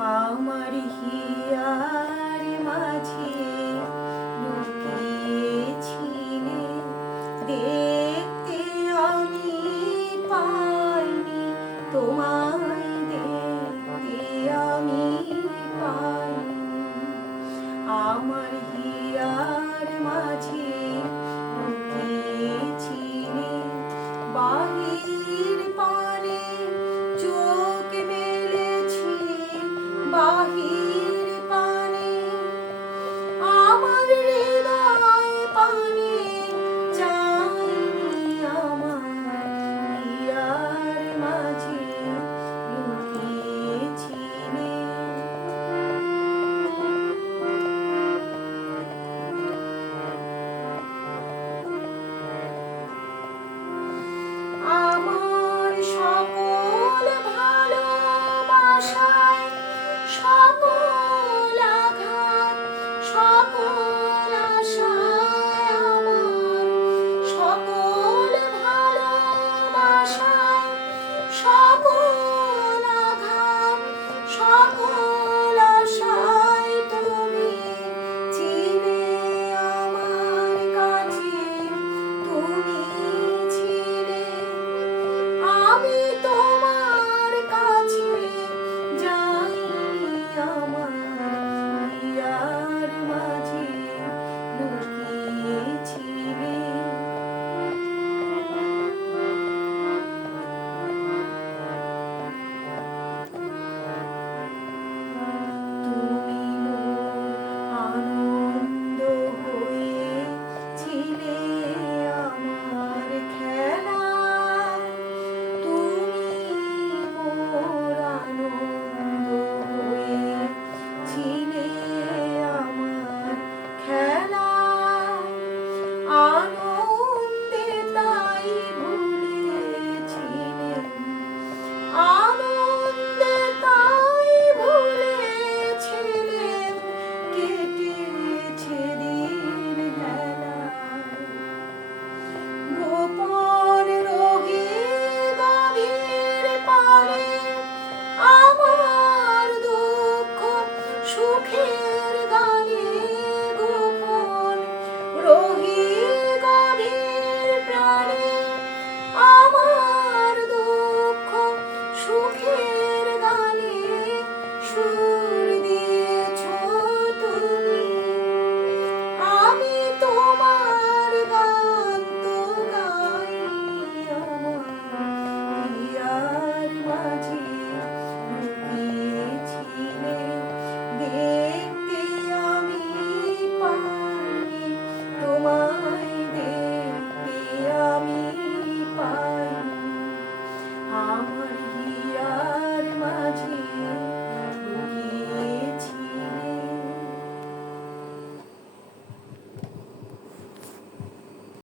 আমার হিয়ার মাঝে লুকিয়েছিলে, দেখতে আমি পাইনি তোমায়, দেখতে আমি পাইনি। আমার হিয়ার মাঝে লুকিয়েছিলে, বাহির পানে চোখ মেলেছিলে, বাহির পানে আমার হৃদয় পানে চাইনি, আমার হিয়ার মাঝে লুকিয়েছিলে। আমার সকল ভালোবাসায়, সকল আঘাত, সকল আশায়, আমার সকল ভালোবাসায়, সকল আঘাত, সকল আশায় তুমি ছিলে আমার কাছে, তুমি ছিলে। আমি